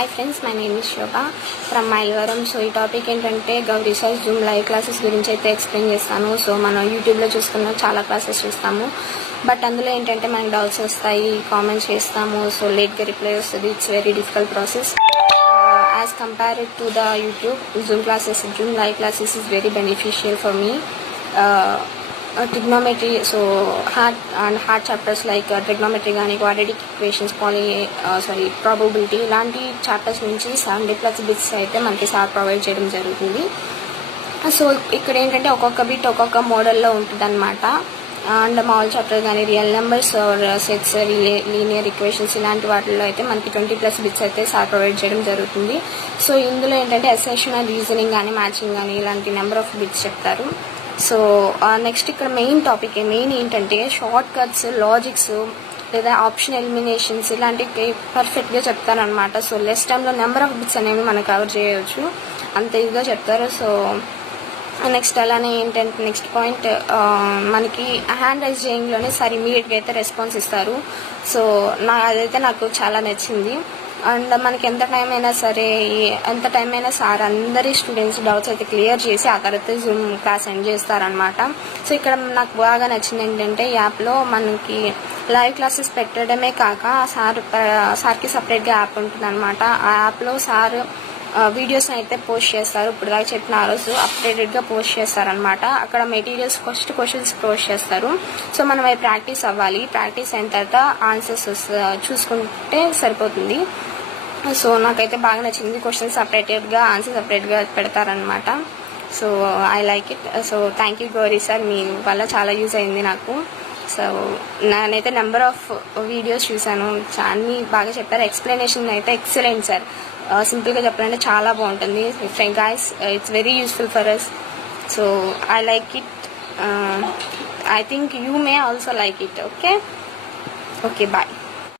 Hi friends, my name is Shobha from Mayalvaram. So ఈ topic ఏంటంటే Gauri sir Zoom live classes గురించి అయితే explain చేస్తాను. సో మనం యూట్యూబ్లో చూసుకున్న చాలా క్లాసెస్ చూస్తాము, బట్ అందులో ఏంటంటే మనకు డౌట్స్ వస్తాయి, కామెంట్స్ చేస్తాము, సో లేట్గా రిప్లై వస్తుంది. It's very difficult process as compared to the YouTube. Zoom live classes is very beneficial for me. Trigonometry, so hard chapters like trigonometry gaani, quadratic equations, probability ఇలాంటి chapters నుంచి 70+ bits అయితే మనకి sir provide చేయడం జరుగుతుంది. So ఇక్కడ ఏంటంటే ఒక్కొక్క bit ఒక్కొక్క మోడల్లో ఉంటుంది అనమాట. అండ్ మామూలు చాప్టర్ కానీ real numbers sets, linear equations ఇలాంటి వాటిల్లో అయితే మనకి 20+ బిట్స్ అయితే సార్ ప్రొవైడ్ చేయడం జరుగుతుంది. సో ఇందులో ఏంటంటే అసెషన్, రీజనింగ్ కానీ మ్యాచింగ్ కానీ ఇలాంటి నెంబర్ ఆఫ్ బిట్స్ చెప్తారు. సో నెక్స్ట్ ఇక్కడ మెయిన్ ఏంటంటే షార్ట్ కట్స్, లాజిక్స్ లేదా ఆప్షన్ ఎలిమినేషన్స్ ఇలాంటివి పర్ఫెక్ట్గా చెప్తారనమాట. సో లెస్ టైంలో నెంబర్ ఆఫ్ బిట్స్ అనేవి మనం కవర్ చేయవచ్చు, అంత ఇదిగా చెప్తారు. సో నెక్స్ట్ అలానే ఏంటంటే నెక్స్ట్ పాయింట్, మనకి హ్యాండ్ రైజ్ చేయంలోనే సార్ ఇమీడియట్గా అయితే రెస్పాన్స్ ఇస్తారు. సో అదైతే నాకు చాలా నచ్చింది. అండ్ మనకి ఎంత టైం అయినా సార్ అందరి స్టూడెంట్స్ డౌట్స్ అయితే క్లియర్ చేసి ఆ తర్వాత జూమ్ క్లాస్ ఎండ్ చేస్తారనమాట. సో ఇక్కడ నాకు బాగా నచ్చింది ఏంటంటే యాప్లో మనకి లైవ్ క్లాసెస్ పెట్టడమే కాక సార్కి సపరేట్గా యాప్ ఉంటుంది అనమాట. ఆ యాప్లో సార్ వీడియోస్ అయితే పోస్ట్ చేస్తారు. ఇప్పుడు దాకా చెప్పిన ఆ రోజు అప్డేటెడ్గా పోస్ట్ చేస్తారనమాట. అక్కడ మెటీరియల్స్ క్వశ్చన్స్ పోస్ట్ చేస్తారు. సో మనం అవి ప్రాక్టీస్ అవ్వాలి. ప్రాక్టీస్ అయిన తర్వాత ఆన్సర్స్ చూసుకుంటే సరిపోతుంది. సో నాకైతే బాగా నచ్చింది. క్వశ్చన్స్ సపరేటెడ్గా, ఆన్సర్ సపరేట్గా పెడతారనమాట. So I like it. So thank you Gowri sir, మీ వల్ల చాలా యూజ్ అయింది నాకు. సో నేనైతే నెంబర్ ఆఫ్ వీడియోస్ చూశాను, అన్నీ బాగా చెప్పారు. ఎక్స్ప్లెనేషన్ అయితే ఎక్సలెంట్ సార్. సింపుల్గా చెప్పాలంటే చాలా బాగుంటుంది. Guys, it's very useful for us. So I like it. I think you may also like it. Okay, bye.